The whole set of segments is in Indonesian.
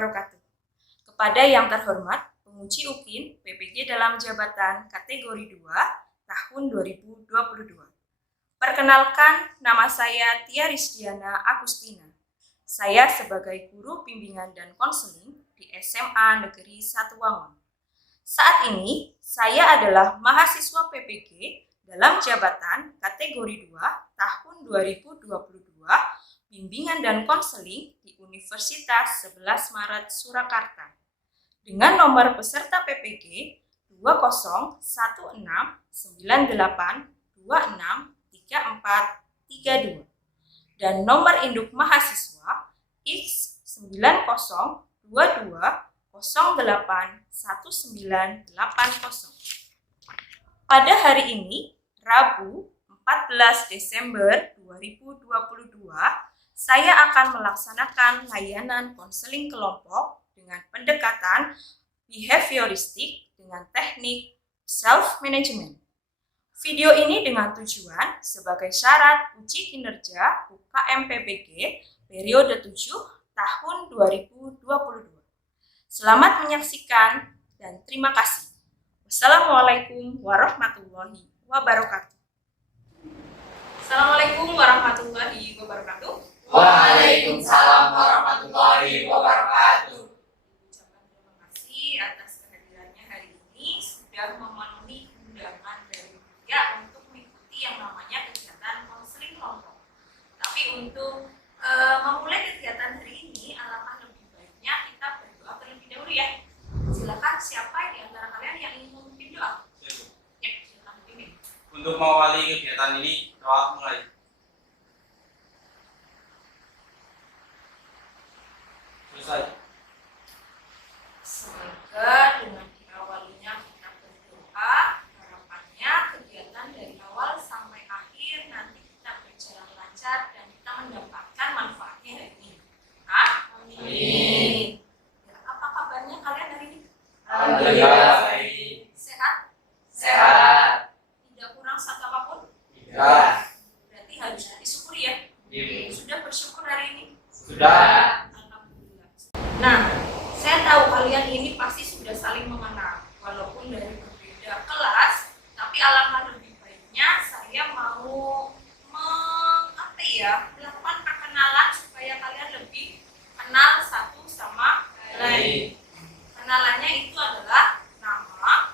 wabarakatuh. Kepada yang terhormat penguji UKIN PPG dalam jabatan kategori 2 tahun 2022. Perkenalkan, nama saya Tia Rizdiana Agustina. Saya sebagai guru bimbingan dan konseling di SMA Negeri 1 Wangon. Saat ini, saya adalah mahasiswa PPG dalam jabatan kategori 2 tahun 2022 bimbingan dan konseling di Universitas 11 Maret Surakarta dengan nomor peserta PPG 209898263432 dan nomor induk mahasiswa X922081980. Pada hari ini, Rabu 14 Desember 2022, saya akan melaksanakan layanan konseling kelompok dengan pendekatan behavioristik dengan teknik self-management. Video ini dengan tujuan sebagai syarat uji kinerja UKM PPG periode 7 tahun 2022. Selamat menyaksikan dan terima kasih. Wassalamualaikum warahmatullahi wabarakatuh. Assalamualaikum warahmatullahi wabarakatuh. Waalaikumsalam warahmatullahi wabarakatuh. Ucapan terima kasih atas kehadirannya hari ini sudah memenuhi undangan dari Buya untuk mengikuti yang namanya kegiatan konseling kelompok. Tapi untuk memulai kegiatan hari ini, alangkah lebih baiknya kita berdoa terlebih dahulu ya. Silakan siapa di antara kalian yang ingin memimpin doa? Ya, silakan pimpin. Untuk mengawali kegiatan ini, doa mulai. Selesai. Semoga dengan diawalinya kita berdoa, harapannya kegiatan dari awal sampai akhir nanti kita berjalan lancar dan kita mendapatkan manfaatnya hari ini. Amin. Ya, apa kabarnya kalian hari ini? Alhamdulillah. Sehat? Sehat. Tidak kurang satu apapun? Tidak. Berarti harus disyukuri ya? Sudah bersyukur hari ini? Sudah. Alhamdulillah. Nah, saya tahu kalian ini pasti sudah saling mengenal, walaupun dari berbeda kelas, tapi alangkah lebih baiknya saya mau melakukan perkenalan supaya kalian lebih kenal satu sama lain. Kenalannya itu adalah nama,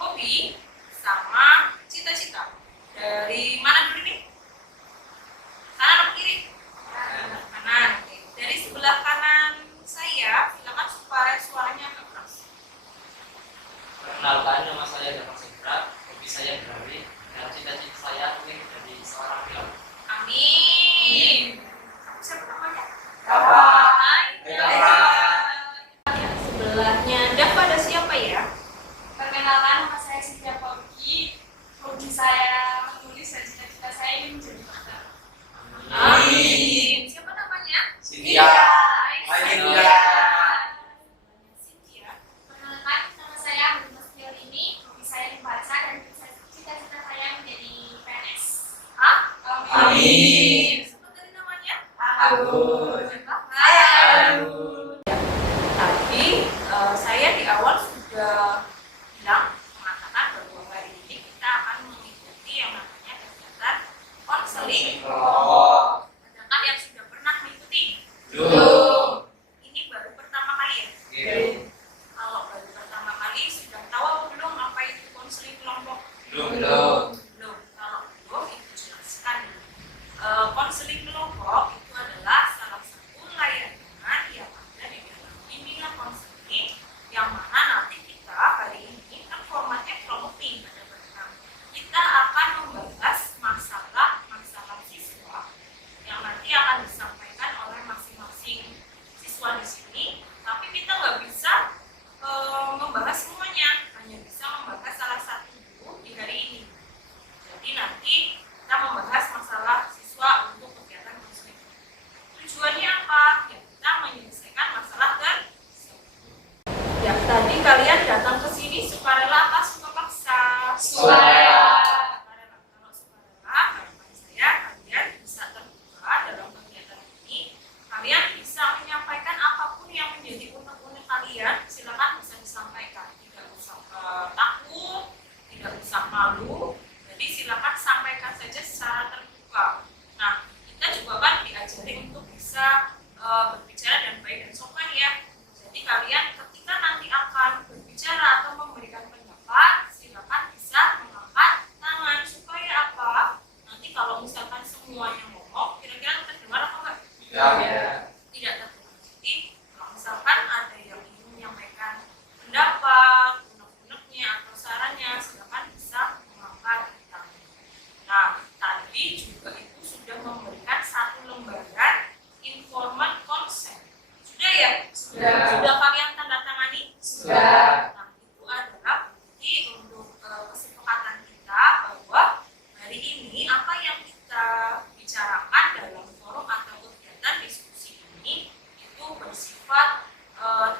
hobi, sama cita-cita. Dari mana dulu nih? Kanan atau kiri? Kanan. Oke. Dari sebelah kanan saya, silakan supaya suaranya agak keras. Perkenalkan, nama saya Dapat Segera, hobi saya berlari, dan cita-cita saya ingin menjadi seorang pilot. Amin. Siapa namanya? Dapat. Hai, Dapat. Sebelahnya Dapat ada siapa ya? Perkenalkan, nama saya Sintia Paugi. Hobi saya menulis dan cita-cita saya ingin menjadi dokter. Amin. Siapa namanya? Cynthia. Hai, Cynthia. Cynthia. Perkenalkan, nama saya Budi Mastiorini. Hobi saya membaca dan cita-cita saya menjadi PNS. Amin. Siapa tadi namanya? Agus. Hai. Agus. Tadi saya di awal sudah bilang mengatakan bahwa hari ini kita akan mengikuti yang namanya kegiatan konseling. Kelompok. Sedangkan yang sudah pernah mengikuti, Belum. ini baru pertama kali ya. Belum. Kalau baru pertama kali sudah tahu apa belum apa itu konseling kelompok? Belum. Belum. Kalau belum itu jelaskan dulu. Konseling kelompok itu adalah salah satu layanan yang ada di dalam bimbingan konseling yang mana nanti kita hari ini kan formatnya kelompok pada pertama. Kita akan membahas masalah siswa disampaikan saja secara terbuka. Nah, kita juga kan diajari untuk bisa berbicara dan baik dan sopan ya. Jadi kalian ketika nanti akan berbicara atau memberikan pendapat, silakan bisa mengangkat tangan supaya apa? Nanti kalau misalkan semuanya ngomong, kira-kira terdengar atau enggak? Tidak terdengar. Jadi kalau misalkan ada yang ingin menyampaikan pendapat, unek-uneknya atau sarannya, silakan bisa mengangkat tangan. Nah, tadi juga Ibu sudah memberikan satu lembaran informan consent. Sudah ya? Sudah kalian tanda tangani? Sudah. Nah, itu adalah bukti untuk kesepakatan kita bahwa hari ini apa yang kita bicarakan dalam forum atau kegiatan diskusi ini itu bersifat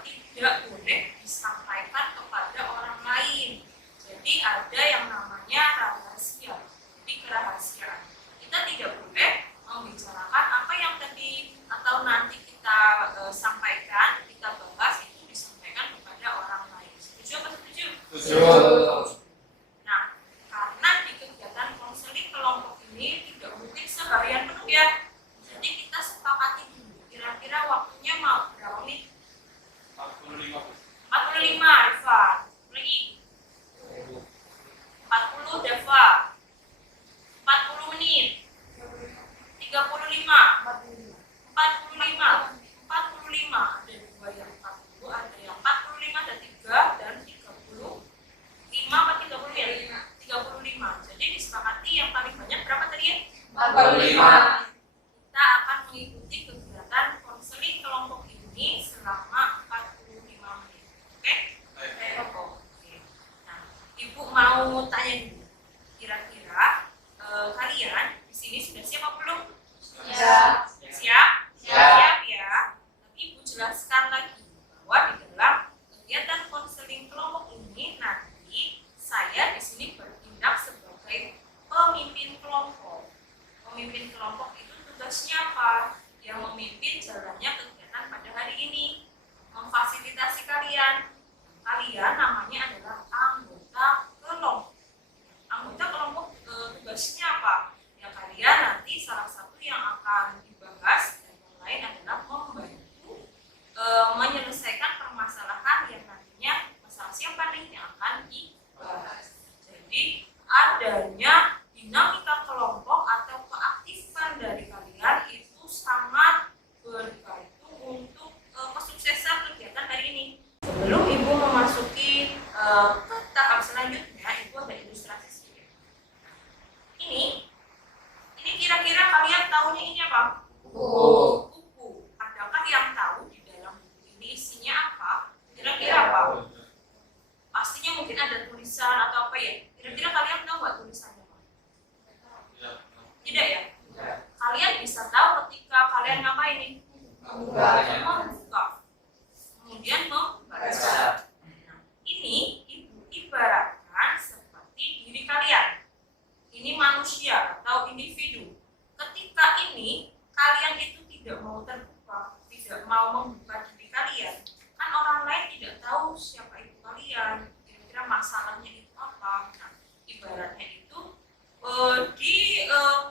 tidak boleh disampaikan kepada orang lain. Jadi ada yang namanya rahasia. Jadi kerahasiaan. Kita tidak boleh membicarakan apa yang tadi atau nanti kita sampaikan, kita bahas itu disampaikan kepada orang lain. Setuju apa setuju? Setuju. Nah, karena di kegiatan konseling kelompok ini tidak mungkin seharian penuh ya. Jadi kita sepakati dulu. Kira-kira waktunya mau berapa menit? 45. 45, Alfa. Lagi. 40, Deva. 40 menit. 35. 45. 45. Ada dua yang 40, ada yang 45, ada 3 dan 30. 5 apa 30 ya? 35. Jadi disepakati yang paling banyak berapa tadi ya? 45. Kita akan mengikuti kegiatan konseling kelompok ini selama 45 menit. Oke? Oke. Nah, Ibu mau tanya dulu. Kira-kira kalian di sini sudah siap apa belum? Sudah. Siap? Siap. Siap ya. Tapi Ibu jelaskan lagi bahwa di dalam kegiatan konseling kelompok ini nanti saya di sini bertindak sebagai pemimpin kelompok. Pemimpin kelompok itu tugasnya apa? Yang memimpin jalannya kegiatan pada hari ini, memfasilitasi kalian. Kalian namanya adalah anggota kelompok. Anggota kelompok tugasnya apa? Ya kalian nanti salah satu yang akan dibahas dan yang lain adalah membantu menyelesaikan permasalahan yang nantinya masalah siapa nih yang akan dibahas. Jadi adanya dinamika kelompok atau keaktifan dari kalian itu sangat bergantung untuk kesuksesan kegiatan hari ini. Sebelum Ibu memasuki ke tahap selanjutnya, Ibu ada ilustrasi sedikit. Ini kira-kira kalian tahunya ini apa? Buku. Buku. Adakah yang tahu di dalam buku ini isinya apa? Kira-kira apa? Pastinya mungkin ada tulisan atau apa ya? Kira-kira kalian tahu nggak tulisannya apa? Tidak ya? Kalian bisa tahu ketika kalian ngapain nih? Membuka. Kemudian membaca. Nah, ini Ibu ibaratkan seperti diri kalian. Ini manusia atau individu. Ketika ini kalian itu tidak mau terbuka, tidak mau membuka diri kalian, kan orang lain tidak tahu siapa itu kalian, kira-kira masalahnya itu apa. Nah, ibaratnya itu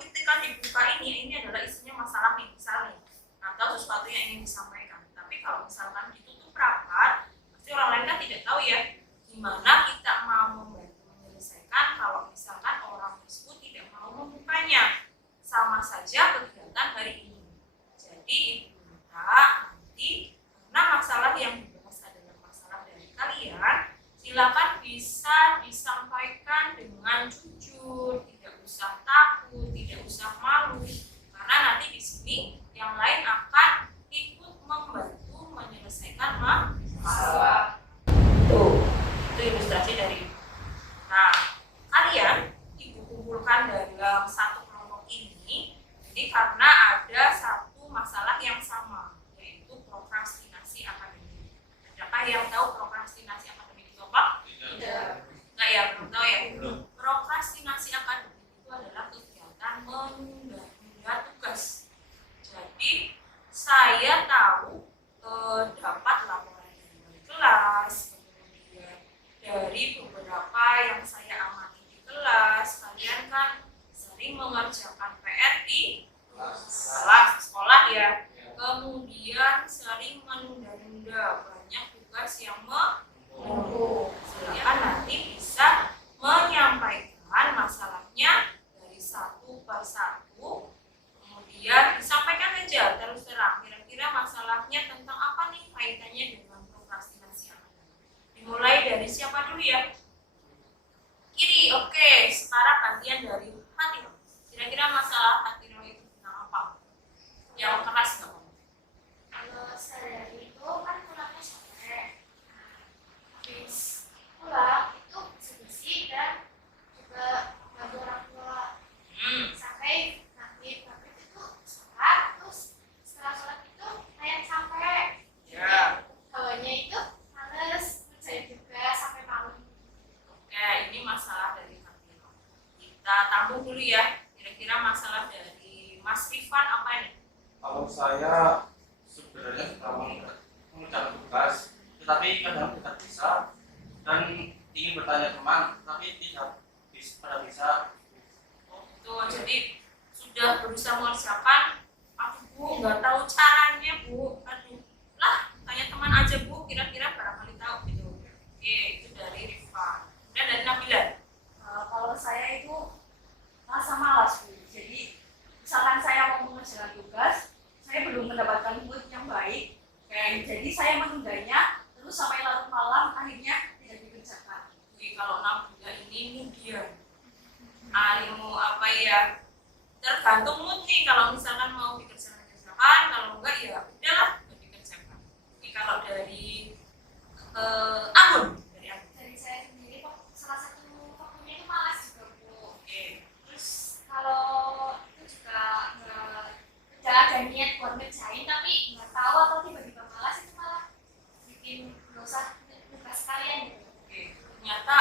ketika dibuka ini adalah isinya masalah nih, misalnya atau sesuatu yang ingin disampaikan. Tapi kalau misalkan ditutup rapat, pasti orang lain kan tidak tahu ya gimana kita mau membantu menyelesaikan kalau misalkan orang tersebut tidak mau membukanya. Sama saja kegiatan hari ini. Jadi Ibu minta nanti karena masalah yang dibahas adalah masalah dari kalian, silakan bisa disampaikan dengan jujur, tidak usah takut, tidak usah malu, karena nanti di sini yang lain akan ikut membantu menyelesaikan masalah. Tuh, itu ilustrasi dari Ibu. Nah, kalian Ibu kumpulkan dalam satu kelompok ini. Jadi mengerjakan PR di kelas sekolah ya. Kemudian sering menunda-nunda banyak tugas yang menumpuk, sehingga nanti bisa menyampaikan masalahnya dari satu per satu. Kemudian disampaikan aja terus terang, kira-kira masalahnya tentang apa nih kaitannya dengan prokrastinasi. Dimulai dari siapa dulu ya? Kiri. Oke, sekarang gantian dari Hatiro. Kira-kira masalah Hatiro itu tentang apa? Yang keras nggak? Kalau sehari itu kan pulangnya sore. Habis pulang itu bersih-bersih dan juga bantu orang tua. Sampai maghrib itu sholat, terus setelah sholat itu layan sampai. Ya. Hawanya itu males, ngerjain juga sampai malam. Oke, ini masalah dari Hatiro. Kita tampung dulu ya. Kira-kira masalah dari Mas Rifan apa ini? Kalau saya sebenarnya sudah mengerjakan tugas, tetapi kadang tidak bisa dan ingin bertanya teman, tapi tidak bisa. Tuh, jadi sudah berusaha mengerjakan, aduh Bu, nggak tahu caranya Bu, aduh, lah tanya teman aja Bu, kira-kira barangkali tahu gitu. Oke, itu dari Rifan. Dan dari Nabila. Kalau saya itu merasa malas Bu. Jadi misalkan saya mau mengerjakan tugas, saya belum mendapatkan mood yang baik, jadi saya menundanya terus sampai larut malam, akhirnya tidak dikerjakan. Oke, kalau Nabila ini dia ilmu apa ya, tergantung mood nih, kalau misalkan mau dikerjakan, kalau enggak ya udahlah nggak dikerjakan. Oke, kalau dari Anggun, Dari saya sendiri salah satu faktornya itu malas juga Bu. Oke. Terus kalau itu juga udah ada niat buat ngerjain tapi nggak tahu atau tiba-tiba malas, itu malah bikin dosa tugas kalian gitu. Oke, ternyata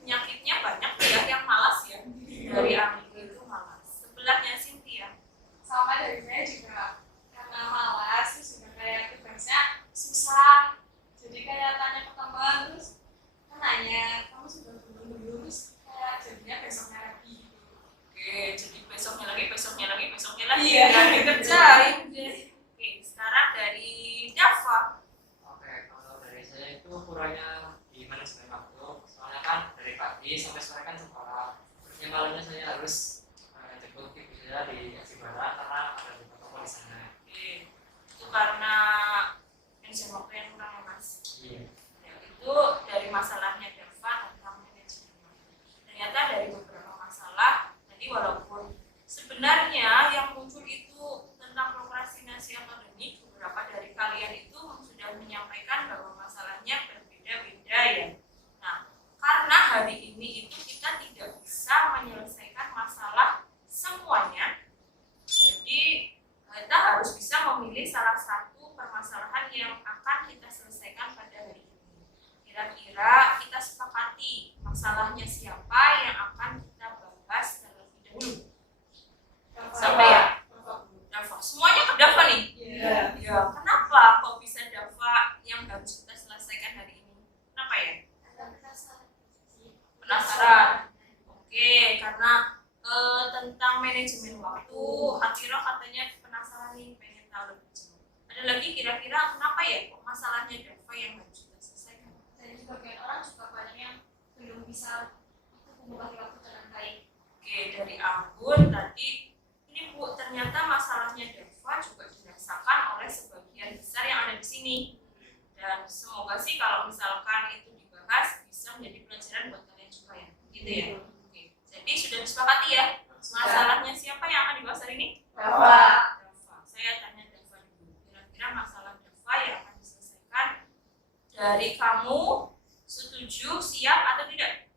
penyakitnya banyak ya yang malas ya. Dari Anggun itu malas. Sebelahnya Cynthia. Sama dari saya juga karena malas, terus juga kayak tugasnya susah. Jadi kayak tanya ke teman, terus kan nanya kamu sudah belum, terus kayak jadinya besoknya lagi gitu. Oke, jadi besoknya lagi Iya. nggak dikerjain. Oke, sekarang dari Dava. Oke, kalau dari saya itu kurangnya di manajemen waktu. Soalnya kan dari pagi sampai sore kan sekolah. Terusnya malamnya saya harus jemput ibu saya di Asibara karena ada beberapa toko di sana. Oke, itu karena manajemen waktu yang kurang ya Mas. Iya. Ya, itu dari masalahnya Dava tentang manajemen waktu. Ternyata dari beberapa masalah tadi, walaupun sebenarnya yang muncul itu tentang prokrastinasi akademik, beberapa dari kalian itu sudah menyampaikan bahwa masalahnya berbeda-beda ya. Nah, karena hari ini itu kita tidak bisa menyelesaikan masalah semuanya, jadi kita harus bisa memilih salah satu permasalahan yang akan kita selesaikan pada hari ini. Kira-kira kita sepakati masalahnya siapa yang akan kita bahas terlebih dahulu. Sampai ya? Dava. Semuanya ke Dava nih? Iya. Ya, kenapa kok bisa Dava yang harus kita selesaikan hari ini? Kenapa ya? Ada penasaran sih. Penasaran. Oke, karena tentang manajemen waktu, Hatiro katanya penasaran nih, pengen tahu lebih jauh. Ada lagi kira-kira kenapa ya kok masalahnya Dava yang harus kita selesaikan? Dan sebagian orang juga banyak yang belum bisa membagi waktu dengan baik. Oke, dari Anggun tadi, ini Bu, ternyata masalahnya Dava juga dirasakan oleh sebagian besar yang ada di sini. Dan semoga sih kalau misalkan itu dibahas bisa menjadi pelajaran buat kalian juga ya. Gitu ya. Oke. Jadi sudah disepakati ya. Masalahnya siapa yang akan dibahas hari ini? Dava. Dava. Saya tanya Dava dulu. Kira-kira masalah Dava yang akan diselesaikan dari kamu setuju, siap atau tidak?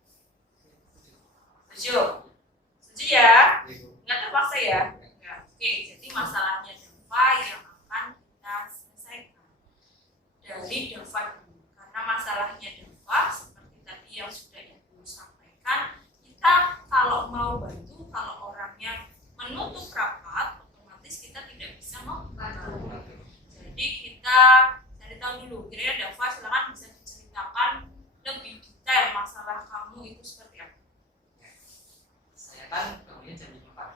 Setuju. Setuju ya? Nggak terpaksa ya? Enggak. Oke, jadi masalahnya Dava yang akan kita selesaikan dari Dava dulu. Karena masalahnya Dava seperti tadi yang sudah Ibu sampaikan, kita kalau mau bantu, kalau orangnya menutup rapat, otomatis kita tidak bisa membantu. Jadi kita cari tahu dulu. Kira-kira Dava, silakan bisa diceritakan lebih detail masalah kamu itu seperti apa? Saya kan bangunnya jam 5 pagi.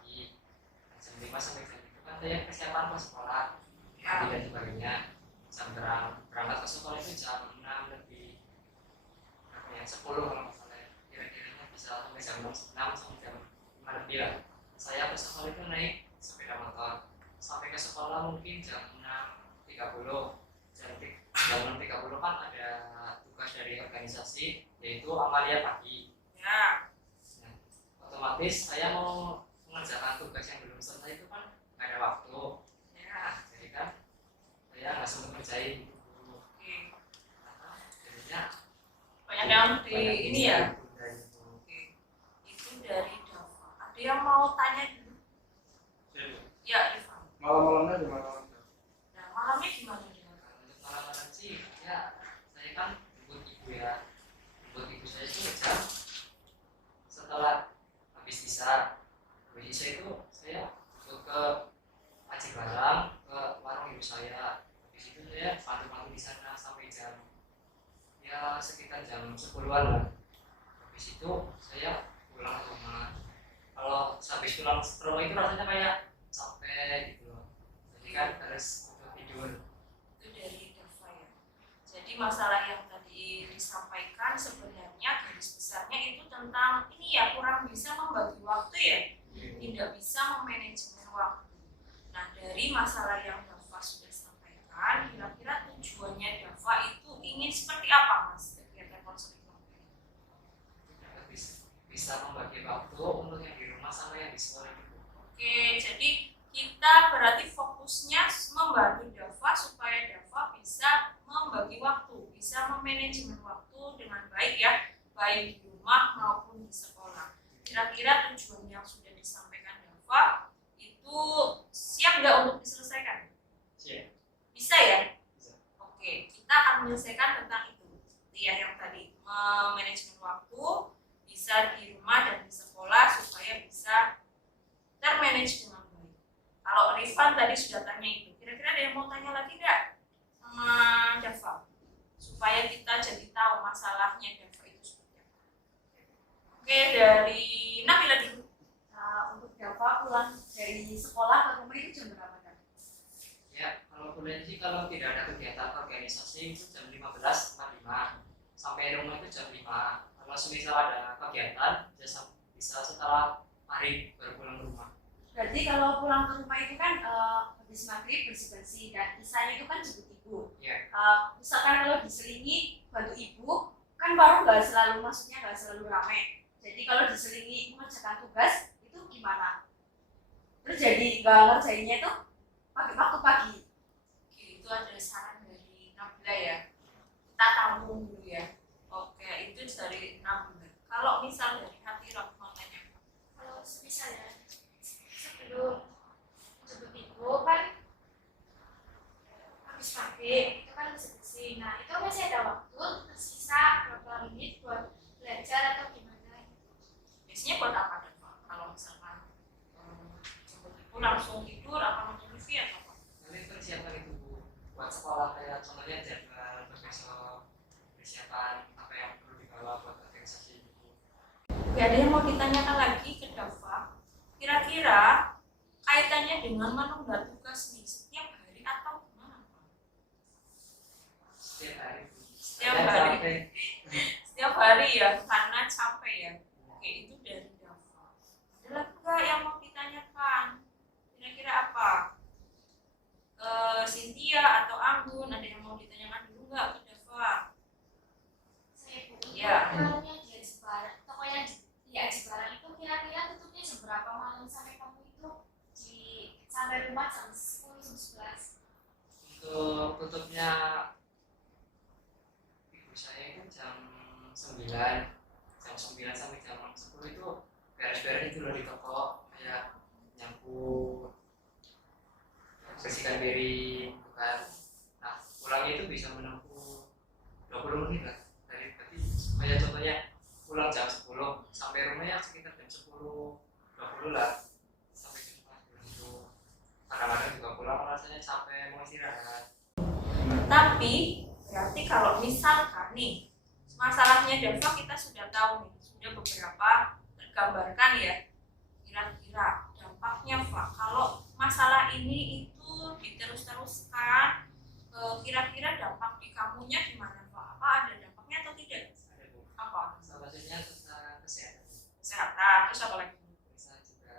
5 sampai jam itu kan saya persiapan ke sekolah mandi dan sebagainya. Jam berangkat ke sekolah itu jam 6 lebih berapa ya, 10 kalau nggak salah ya. Kira-kiranya bisa sampai jam 6 sampai jam 5 lebih lah. Saya ke sekolah itu naik sepeda motor sampai ke sekolah mungkin jam 6.30. Jam 6.30 kan ada tugas dari organisasi yaitu amalia pagi. Ya. Nah, otomatis saya mau mengerjakan tugas yang belum selesai itu kan nggak ada waktu. Ya. Jadi kan saya nggak sempat ngerjain gitu. Oke. Jadinya Banyak yang di banyak ini ya. ditunda gitu. Oke. Itu dari Dava. Ada yang mau tanya dulu? Jadi, Ya, Ivan. malam-malamnya gimana? Nah, malamnya gimana dia? Kalau untuk malam-malam sih ya saya kan jemput ibu ya. Jemput ibu saya itu jam setelah habis isya. Habis isya itu saya jemput ke Aji Barang ke warung ibu saya. Habis itu saya bantu-bantu di sana sampai jam ya sekitar jam 10-an lah. Habis itu saya pulang ke rumah. Kalau habis pulang ke rumah itu rasanya kayak capek gitu loh. Jadi kan harus untuk tidur. Itu dari Dava ya. Jadi masalah yang tadi disampaikan sebenarnya garis besarnya itu tentang ini ya, kurang bisa membagi waktu ya, tidak bisa memanajemen waktu. Nah, dari masalah yang Dava sudah sampaikan, kira-kira tujuannya Dava itu ingin seperti apa, Mas, kegiatan konseling keluarga? Bisa membagi waktu untuk yang di rumah sama yang di sekolah itu. Oke, jadi kita berarti fokusnya membantu Dava supaya Dava bisa membagi waktu, bisa memanajemen waktu dengan baik ya, baik di rumah maupun di sekolah. Kira-kira tujuan yang sudah disampaikan Dava itu siap nggak untuk diselesaikan? Siap. Bisa ya? Bisa. Oke, kita akan menyelesaikan tentang itu. Ya, yang tadi manajemen waktu bisa di rumah dan di sekolah supaya bisa termanage dengan baik. Kalau Rifan tadi sudah tanya itu, kira-kira ada yang mau tanya lagi nggak sama Dava? Supaya kita jadi tahu masalahnya Dava itu seperti apa. Oke, dari Nabila dulu. Untuk Dava pulang dari sekolah ke rumah itu jam berapa kan? Ya, kalau kuliah sih kalau tidak ada kegiatan organisasi itu jam 15.45 sampai rumah itu jam 5. Kalau semisal ada kegiatan bisa setelah maghrib baru pulang ke rumah. Berarti kalau pulang ke rumah itu kan habis maghrib bersih-bersih dan isanya itu kan jemput ibu. Iya. Misalkan kalau diselingi bantu ibu, kan baru nggak selalu, maksudnya nggak selalu ramai. Jadi kalau diselingi mengerjakan tugas itu gimana? Terus jadi nggak ngerjainnya itu pakai waktu pagi. Oke, itu ada saran dari Nabila ya. Kita tampung dulu ya. Oke, itu dari Nabila. Kalau misal dari hati mau tanya. Kalau misalnya sebelum jemput ibu kan habis maghrib itu kan bersih-bersih. Nah itu masih ada waktu tersisa berapa menit buat belajar atau gimana gitu. Biasanya buat apa Dava? Kalau misalkan jemput ibu langsung tidur apa nonton TV atau apa? Nanti persiapan itu buat sekolah kayak contohnya jadwal besok, persiapan apa yang perlu dibawa buat organisasi itu. Oke, ada yang mau ditanyakan lagi ke Dava? Kira-kira kaitannya dengan menunda tugas nih setiap hari atau gimana Pak? Setiap hari. Setiap Kadang hari. sampai Setiap hari ya, karena capek ya. Oke, itu dari Dava. Ada lagi nggak yang mau ditanyakan? Kira-kira apa? Cynthia atau Anggun, ada yang mau ditanyakan dulu nggak ke Dava? Saya bu, Iya. kalau yang di Aji Barang, toko yang di Aji Barang itu kira-kira tutupnya jam berapa malam sampai kamu itu sampai rumah jam 10 jam 11. untuk tutupnya ibu saya itu jam 9 sampai jam 10 itu beres-beres itu loh di toko kayak nyapu, bersihkan piring gitu kan. Nah pulangnya itu bisa menempuh 20 menit lah dari berarti kayak contohnya pulang jam 10 sampai rumahnya sekitar jam 10.20 lah sampai di rumah itu. Kadang-kadang juga pulang rasanya capek mau istirahat. Tapi berarti kalau misalkan nih masalahnya Dava kita sudah tahu nih, sudah beberapa tergambarkan ya. Kira-kira dampaknya Pak kalau ini itu diterus-teruskan, kira-kira dampak di kamunya gimana Pak? Apa ada dampaknya atau tidak? Ada Bu. Apa? Salah satunya tentang kesehatan. Kesehatan, terus apa lagi? Bisa juga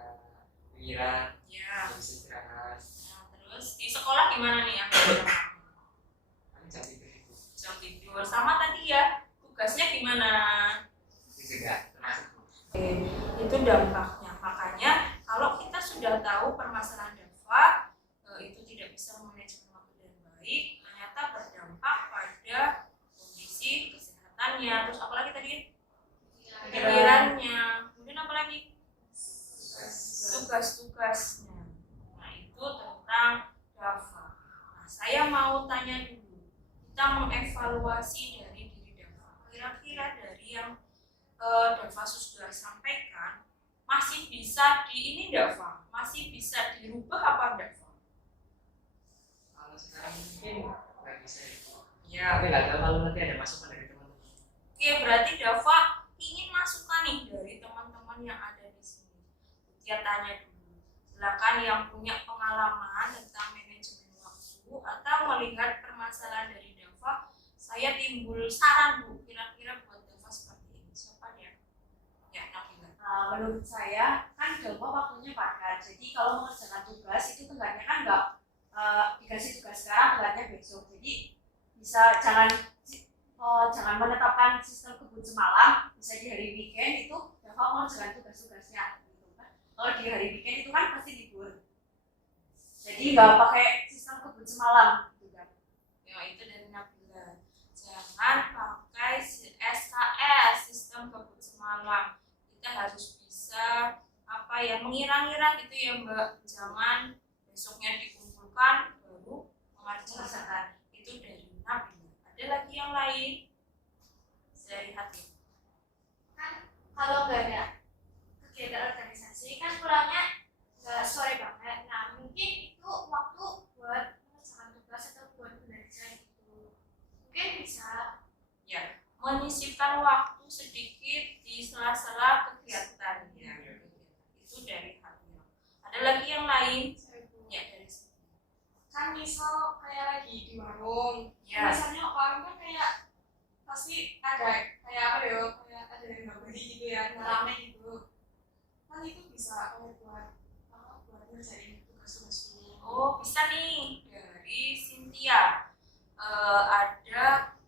pikiran, Ya. bisa istirahat. Nah, terus di sekolah gimana nih yang Kami jam tidur itu. jam tidur sama tadi ya tugasnya gimana? Itu juga termasuk Bu. Itu dampaknya. Makanya kalau kita sudah tahu permasalahan DAFA itu tidak bisa memanajemen waktu dengan baik, ternyata berdampak pada kondisi kesehatannya. Terus apalagi tadi? Pikirannya. Kemudian apalagi? Tugas-tugasnya. Nah itu tentang DAFA. Nah saya mau tanya dulu, kita mengevaluasi dari diri DAFA. Kira-kira dari yang DAFA sudah sampaikan masih bisa di ini enggak, Pak? Masih bisa dirubah apa enggak, Pak? Kalau sekarang mungkin nggak bisa ya. Ya. Tapi nggak tahu kalau nanti ada masukan dari teman-teman. Oke, berarti DAFA ingin masukan nih dari teman-teman yang ada di sini. Dia tanya dulu. Silakan yang punya pengalaman tentang manajemen waktu atau melihat permasalahan dari DAFA, saya timbul saran Bu, kira-kira buat DAFA seperti ini. Siapa dia? Ya, Nabila. Menurut saya kan Delma waktunya padat, jadi kalau mengerjakan tugas itu tenggatnya kan nggak dikasih tugas sekarang, tenggatnya besok. Jadi bisa jangan menetapkan sistem kebut semalam, bisa di hari weekend itu Delma mengerjakan tugas-tugasnya. Gitu kan. Kalau di hari weekend itu kan pasti libur, jadi nggak pakai sistem kebut semalam. Gitu kan. Ya, itu dari Nabila. Jangan pakai SKS, sistem kebut semalam. Kita harus bisa mengira-ngira gitu ya Mbak. Jangan besoknya dikumpulkan baru mengerjakan. Itu dari Nabila. Ada lagi yang lain? Dari hati. Kan kalau nggak ada kegiatan organisasi kan pulangnya nggak sore banget. Nah mungkin itu waktu buat mengerjakan tugas atau buat belajar gitu. Mungkin bisa. Ya, menyisipkan waktu sedikit di sela-sela kegiatan ya. Itu dari hati. Ada lagi yang lain? Ya, dari sini. Kan misal kayak lagi di warung, Ya. misalnya warung kan kayak pasti ada kayak apa ya, kayak ada yang nggak beli gitu ya, nggak rame gitu. Kan itu bisa kayak buat ngerjain tugas-tugas dulu. Oh, bisa nih dari Cynthia. Ada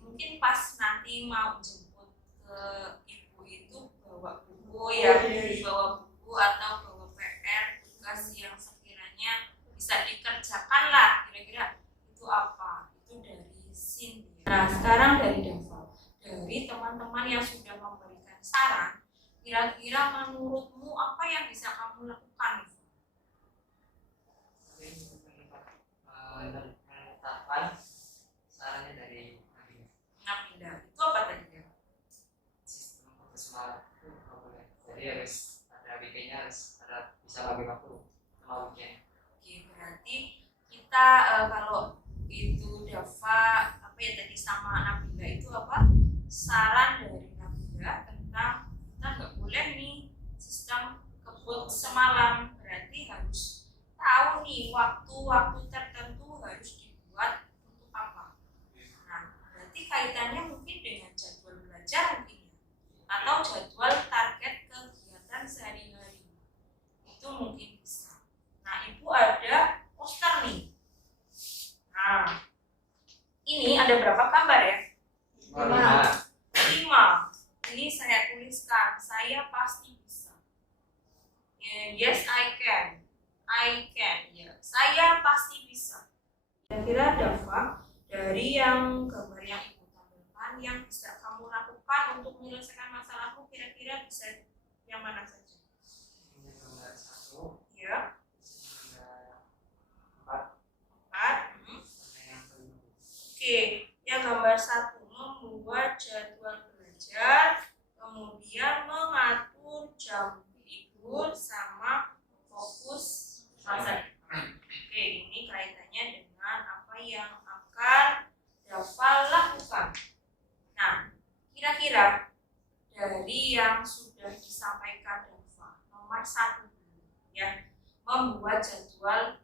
mungkin pas nanti mau jemput ke ibu itu bawa buku ya, bawa buku atau bawa PR tugas yang sekiranya bisa dikerjakan lah. Kira-kira itu apa? Itu dari Cynthia. Nah, sekarang dari Dava, dari teman-teman yang sudah memberikan saran, kira-kira menurutmu apa yang bisa kamu lakukan? Menetapkan sarannya dari Nabila, itu apa tadi ya? sistem semalam itu nggak boleh. Jadi harus ada weekendnya, harus ada bisa bagi waktu sama weekend. Oke, berarti kita kalau itu Dava apa ya tadi sama Nabila itu apa? Saran dari Nabila tentang kita nggak boleh nih sistem kebut semalam, berarti harus tahu nih waktu-waktu tertentu harus dibuat untuk apa. Nah, berarti kaitannya mungkin dengan jadwal belajar mungkin ya, atau jadwal target kegiatan sehari-hari. Itu mungkin bisa. Nah, Ibu ada poster nih. Nah, ini ada berapa gambar ya? 5. Ini saya tuliskan, saya pasti bisa. Yes, I can. I can. Ya, saya pasti bisa. Kira-kira Dava, dari yang gambar yang Ibu tampilkan, yang bisa kamu lakukan untuk menyelesaikan masalahmu, kira-kira bisa yang mana saja? Ini gambar 1, Ya, gambar 4. sama yang kedua. Oke, yang gambar 1 membuat jadwal belajar, kemudian mengatur jam tidur sama fokus masa depan. Oke, ini kaitannya dengan apa yang akan Dava lakukan. Nah, kira-kira dari yang sudah disampaikan Dava, nomor 1 dulu ya, membuat jadwal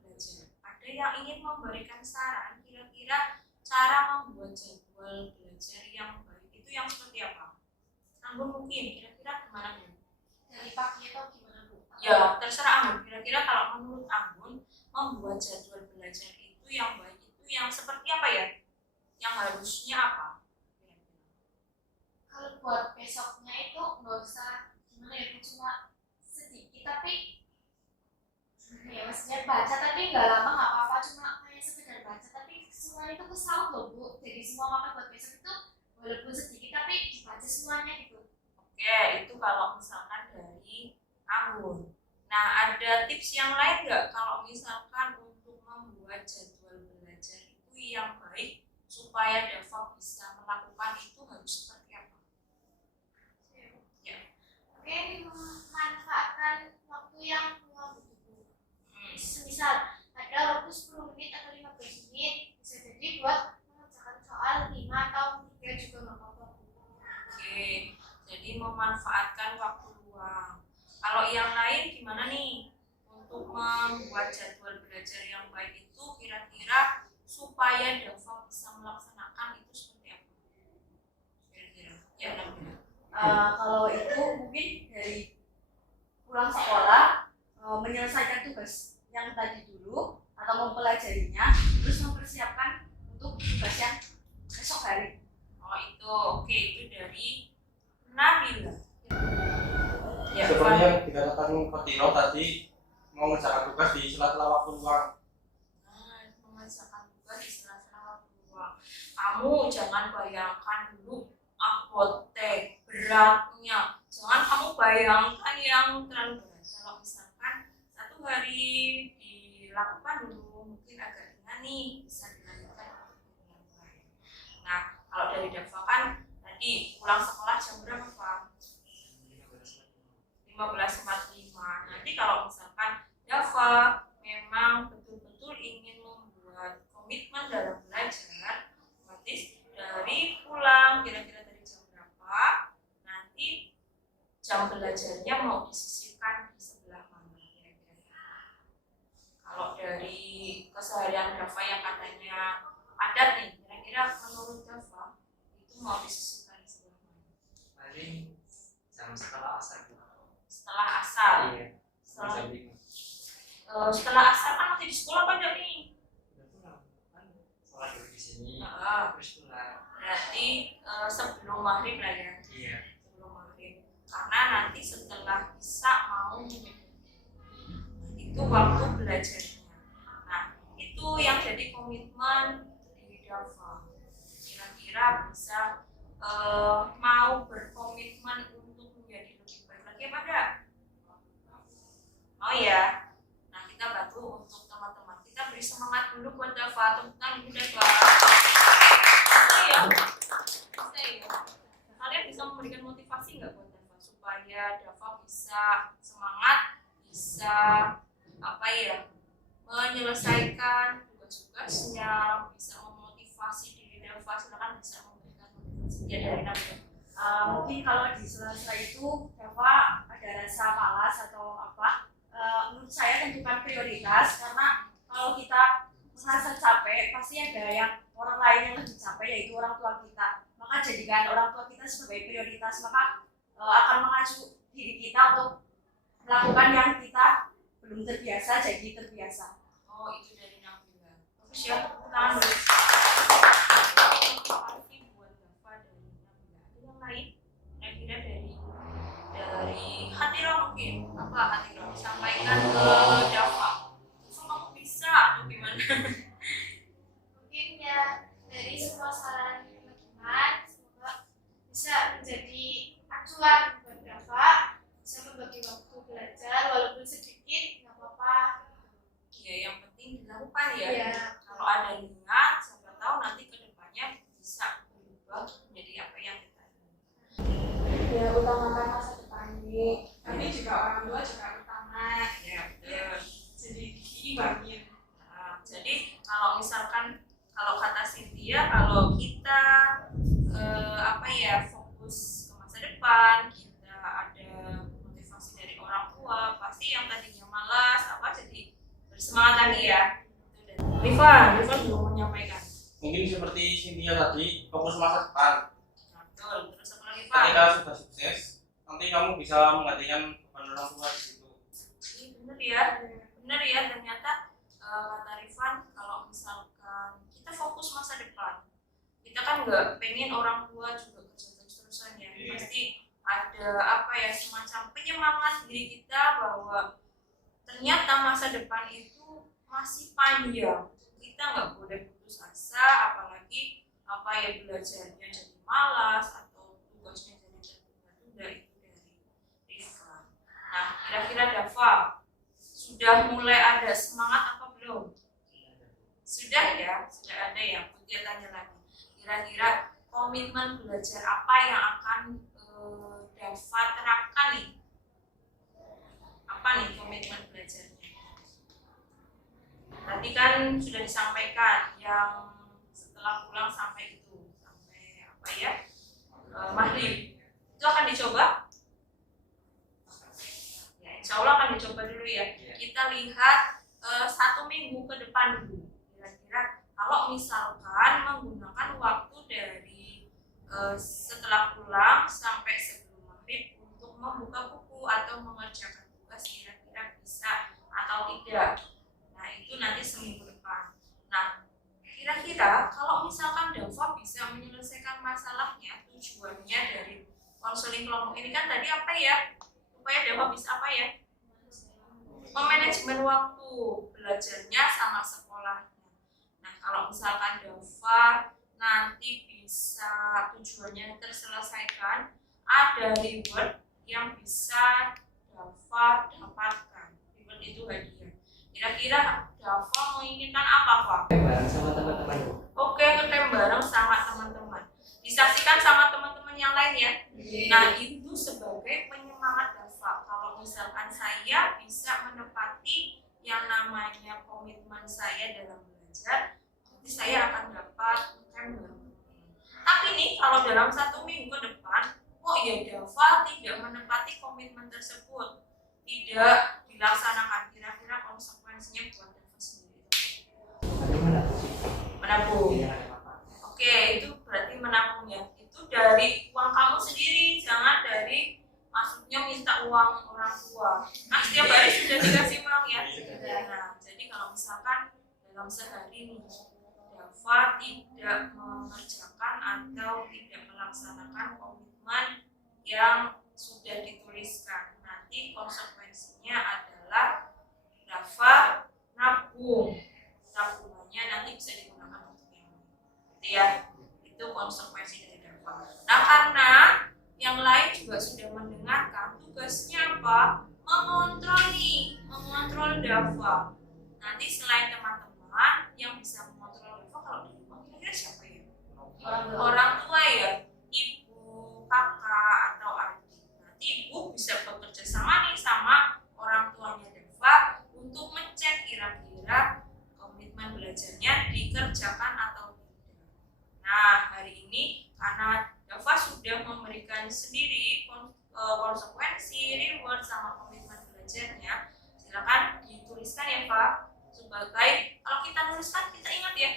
dari yang ingin memberikan saran, kira-kira cara membuat jadwal belajar yang baik itu yang seperti apa? Anggun mungkin, kira-kira gimana nih? Dari pagi atau gimana Bu? Ya, terserah Anggun. Kira-kira kalau menurut Anggun, membuat jadwal belajar itu yang baik itu yang seperti apa ya? Yang harusnya apa? Kira-kira. Kalau buat besoknya itu nggak usah gimana ya Bu, cuma sedikit tapi ya maksudnya baca tapi nggak lama nggak apa-apa, cuma kayak sekedar baca tapi semuanya itu kesaut loh Bu. Jadi semua maka buat besok itu walaupun sedikit tapi dibaca semuanya gitu. Oke, itu kalau misalkan dari Anggun. Nah, ada tips yang lain nggak kalau misalkan untuk membuat jadwal belajar itu yang baik supaya Dava bisa melakukan itu harus seperti apa? Ya. Oke, memanfaatkan waktu yang luang gitu. Hmm. Semisal ada waktu 10 menit atau 15 menit bisa jadi buat mengerjakan soal 5 atau 3 juga nggak apa-apa. Oke, jadi memanfaatkan waktu luang. Kalau yang lain gimana nih? Untuk membuat jadwal belajar yang baik itu kira-kira supaya Dava bisa melaksanakan itu seperti apa? Kira-kira. Ya, benar. Kalau itu mungkin dari pulang sekolah menyelesaikan tugas yang tadi dulu atau mempelajarinya, terus mempersiapkan untuk tugas yang esok hari. Oh itu, oke itu dari Nabila. Ya, Seperti yang dikatakan Fatiro tadi, mau mengerjakan tugas di sela-sela waktu luang. Mengerjakan tugas di sela-sela waktu luang. Kamu jangan bayangkan dulu apotek beratnya. Jangan kamu bayangkan yang terlalu berat. Kalau misalkan satu hari dilakukan dulu mungkin agak ringan nih, bisa dilanjutkan dengan baik. Nah, kalau dari Dava kan tadi pulang sekolah jam berapa Pak? 15.45. Nanti kalau misalkan Dava memang betul-betul ingin membuat komitmen dalam belajar, otomatis dari pulang kira-kira dari jam berapa, nanti jam belajarnya mau disisipkan di sebelah mana kira-kira. Kalau dari keseharian Dava yang katanya padat nih, kira-kira menurut Dava itu mau disisipkan di sebelah mana? Paling jam setelah asar. Setelah asar. Iya. Setelah asar kan masih di sekolah apa enggak nih? Udah pulang kan, sholat dulu di sini, Heeh. terus pulang. Berarti sebelum maghrib lah ya. Iya. Sebelum maghrib. Karena nanti setelah isya mau itu waktu belajarnya. Nah, itu yang jadi komitmen di Dava. Kira-kira bisa mau berkomitmen untuk menjadi lebih baik lagi apa enggak? Oh ya. Nah, kita bantu untuk teman-teman. Kita beri semangat dulu buat Dava. Tepuk tangan dulu Dava. Bisa ya? Bisa ya? Kalian bisa memberikan motivasi nggak buat Dava supaya Dava bisa semangat, bisa apa ya, menyelesaikan tugas-tugasnya, bisa memotivasi diri Dava. Silakan bisa memberikan motivasi ya dari Nabila. Mungkin kalau di sela-sela itu Dava ada rasa malas atau apa, menurut saya tentukan prioritas, karena kalau kita merasa capek pasti ada yang orang lain yang lebih capek, yaitu orang tua kita. Maka jadikan orang tua kita sebagai prioritas, maka akan mengacu diri kita untuk melakukan yang kita belum terbiasa jadi terbiasa. Oh, itu dari Nabila. Bagus ya, tepuk tangan dulu. Motivasi buat Dava dari Nabila. Ada yang lain? Kira-kira dari Hatiro mungkin. Apa Hatiro? Sampaikan ke Dava. So, kamu bisa atau gimana? Mungkin ya dari semua saran teman-teman semoga bisa menjadi acuan buat Dava, bisa membagi waktu belajar walaupun sedikit nggak apa-apa. Ya, yang penting dilakukan ya. Iya. Kalau ada niat, siapa tahu nanti kedepannya bisa berubah menjadi apa yang kita inginkan. Ya utamakan masa depan ini. Kami juga orang tua juga utama. Ya, betul. Jadi diimbangin. Nah, jadi kalau misalkan kalau kata Cynthia, kalau kita apa ya, fokus ke masa depan, kita ada motivasi dari orang tua, pasti yang tadinya malas apa jadi bersemangat lagi ya. Itu dari Rifan belum menyampaikan. Mungkin seperti Cynthia tadi, fokus masa depan. Betul. Terus apa lagi Pak? Ketika sudah sukses, nanti kamu bisa menggantikan beban orang tua di situ. Bener ya. Ternyata kata Rifan, kalau misalkan kita fokus masa depan, kita kan nggak pengen orang tua juga kerja terus-terusan ya. Pasti ada semacam penyemangat diri kita bahwa ternyata masa depan itu masih panjang. Kita nggak boleh putus asa, apalagi belajarnya jadi malas atau tugasnya jadi tertunda itu dari Rifan. Nah, kira-kira Dava sudah mulai ada semangat apa belum? Sudah ya, sudah ada ya. Dia tanya lagi, kira-kira komitmen belajar apa yang akan Dava terapkan nih? Apa nih komitmen belajarnya? Tadi kan sudah disampaikan yang setelah pulang sampai maghrib itu akan dicoba. Ya, insya Allah akan dicoba dulu ya. Kita lihat 1 minggu ke depan dulu. Kira-kira kalau misalkan menggunakan waktu dari setelah pulang sampai sebelum maghrib untuk membuka buku atau mengerjakan tugas, kira-kira bisa atau tidak. Nah, itu nanti seminggu depan. Nah, kira-kira kalau misalkan Dava bisa menyelesaikan masalahnya, tujuannya dari konseling kelompok ini kan tadi apa ya? Supaya Dava bisa apa ya? Memanajemen waktu belajarnya sama sekolahnya. Nah, kalau misalkan Dava nanti bisa tujuannya terselesaikan, ada reward yang bisa Dava dapatkan. Reward itu hadiah. Kira-kira Dava menginginkan apa, Pak? Bareng sama teman-teman. Oke, ngetem bareng sama teman-teman. Disaksikan sama teman-teman yang lain ya. Nah, itu sebagai penyemangat Dava. Kalau misalkan saya bisa menepati yang namanya komitmen saya dalam belajar, nanti saya akan dapat ngetem bareng. Tapi nih, kalau dalam 1 minggu ke depan, kok ya Dava tidak menepati komitmen tersebut, tidak dilaksanakan, kira-kira konsekuensinya buat Dava sendiri. Menabung. Oke, itu berarti menabung ya. Itu dari uang kamu sendiri, jangan dari maksudnya minta uang orang tua. Kan setiap hari sudah dikasih uang ya. Nah, jadi kalau misalkan dalam sehari nih Dava tidak mengerjakan atau tidak melaksanakan komitmen yang sudah dituliskan, nanti konsekuensinya adalah Dava nabung. Tabungannya nanti bisa digunakan untuk yang lain. Gitu ya. Itu konsekuensi dari Dava. Nah, karena yang lain juga sudah mendengarkan, tugasnya apa? Mengontrol Dava. Nanti selain teman-teman yang bisa mengontrol Dava, kalau di rumah kira-kira siapa ya? Orang tua ya, ibu, kakak, atau adik. Nanti ibu bisa bekerja sama nih sama orang tuanya Dava untuk mengecek kira-kira komitmen belajarnya dikerjakan atau tidak. Nah, hari ini karena Dava sudah memberikan sendiri konsekuensi, reward, sama komitmen belajarnya, silakan dituliskan ya Pak. Sebagai, kalau kita nuliskan kita ingat ya.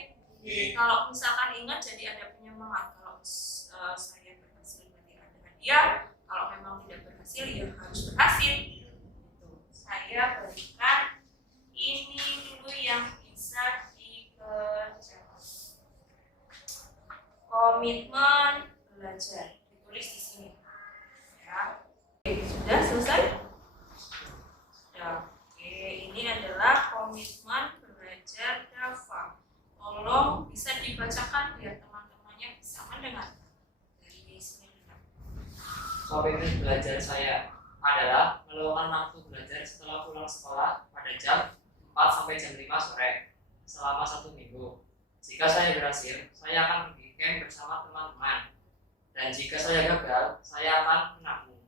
Kalau misalkan ingat jadi ada penyemangat. Kalau saya berhasil berarti ada hadiah. Kalau memang tidak berhasil ya harus berhasil. Saya berikan ini dulu yang bisa dikerjakan. Komitmen belajar ditulis di sini. Ya. Oke, sudah selesai? Sudah. Oke, ini adalah komitmen belajar Dava. Tolong bisa dibacakan biar teman-temannya bisa mendengarkan. Dari sini dulu. Komitmen belajar saya adalah meluangkan waktu belajar setelah pulang sekolah pada jam 4 sampai jam 5 sore selama 1 minggu. Jika saya berhasil, saya akan pergi camp bersama teman-teman. Dan jika saya gagal, saya akan menabung.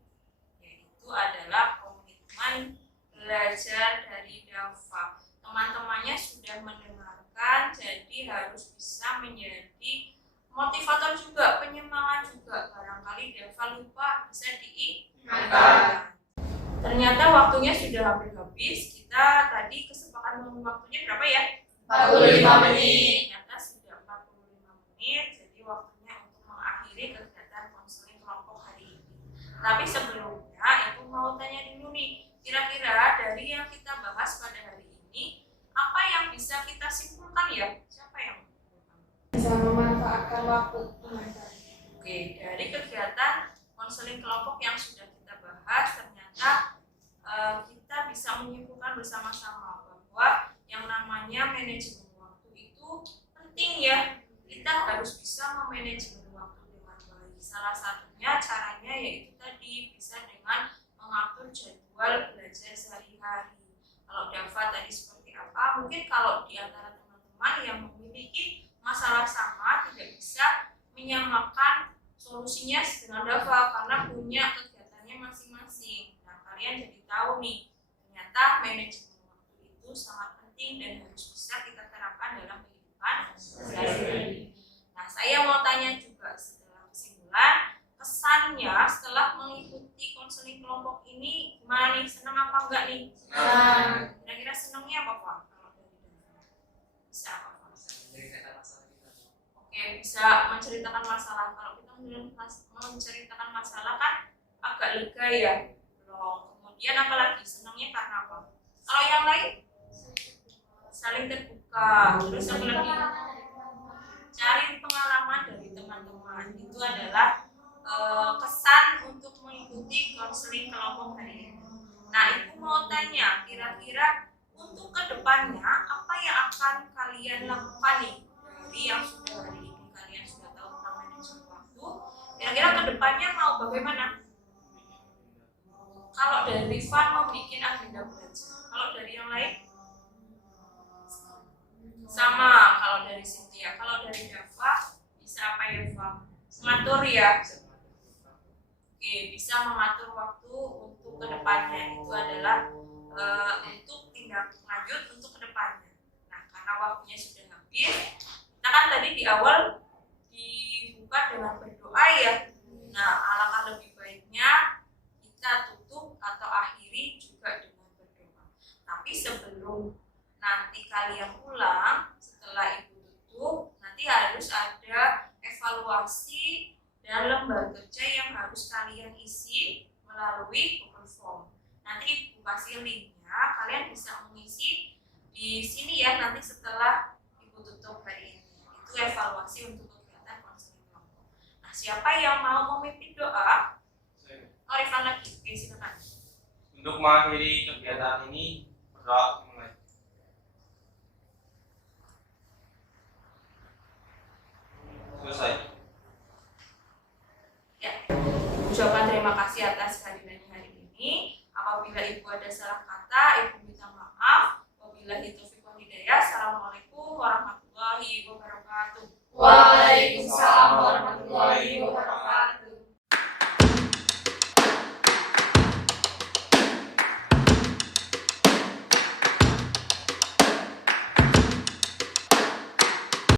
Yaitu adalah komitmen belajar dari Dava. Teman-temannya sudah mendengarkan, jadi harus bisa menjadi motivator juga, penyemangat juga. Barangkali Dava lupa, bisa diingatkan. Ternyata waktunya sudah hampir habis. Kita tadi kesepakatan waktunya berapa ya? 45 menit. Ternyata sudah 45 menit, jadi waktunya untuk mengakhiri kegiatan konseling kelompok hari ini. Tapi sebelumnya, Ibu mau tanya dulu nih, kira-kira dari yang kita bahas pada hari ini, apa yang bisa kita simpulkan ya? Siapa yang menyimpulkan? Bisa memanfaatkan waktu dengan baik. Oke, dari kegiatan konseling kelompok yang sudah kita bahas, ternyata kita bisa menyimpulkan bersama-sama bahwa yang namanya manajemen waktu itu penting ya. Kita harus bisa memanajemen waktu dengan baik. Salah satunya caranya yaitu tadi bisa dengan mengatur jadwal belajar sehari-hari. Kalau Dava tadi seperti apa? Mungkin kalau di antara teman-teman yang memiliki masalah sama tidak bisa menyamakan solusinya dengan Dava karena punya kegiatannya masing-masing. Nah, kalian jadi tahu nih, ternyata manajemen waktu itu sangat penting dan harus bisa kita terapkan dalam kehidupan sehari-hari. Nah, saya mau tanya juga setelah kesimpulan, kesannya setelah mengikuti konseling kelompok ini gimana nih? Senang apa enggak nih? Kira-kira senangnya apa Pak? Kalau dari Dava bisa apa Pak? Menceritakan masalah kita. Oke, bisa menceritakan masalah. Kalau kita menceritakan masalah kan agak lega ya. Loh, kemudian apalagi senangnya karena apa? Kalau yang lain saling terbuka. Terus apa lagi? Cari pengalaman dari teman-teman. Itu adalah kesan untuk mengikuti konseling kelompok hari ini. Nah, Ibu mau tanya, kira-kira untuk kedepannya apa yang akan kalian lakukan nih dari yang sudah hari ini kalian sudah tahu tentang manajemen waktu? Kira-kira kedepannya mau bagaimana? Kalau dari Rifan mau bikin agenda belajar, kalau dari yang lain sama. Kalau dari Cynthia, kalau dari Dava bisa apa ya Dava? Mengatur ya. Oke, bisa mengatur waktu untuk kedepannya. Itu adalah untuk tindak lanjut untuk kedepannya. Nah, karena waktunya sudah habis, kita kan tadi di awal dibuka dengan berdoa ya. Nah, alangkah lebih baiknya kita tutup atau akhiri juga dengan berdoa. Tapi sebelum nanti kalian pulang, setelah Ibu tutup, nanti harus ada evaluasi dan lembar kerja yang harus kalian isi melalui Google Form. Nanti Ibu kasih linknya, kalian bisa mengisi di sini ya nanti setelah Ibu tutup hari ini. Itu evaluasi untuk kegiatan konseling kelompok. Nah, siapa yang mau memimpin doa? Oh, Rifan lagi. Oke, silakan. Untuk mengakhiri kegiatan ini, berdoa mulai. Selesai. Ya, ucapkan terima kasih atas kehadirannya hari ini. Apabila Ibu ada salah kata, Ibu minta maaf. Wabillahi taufiq wal hidayah. Assalamualaikum warahmatullahi wabarakatuh. Waalaikumsalam warahmatullahi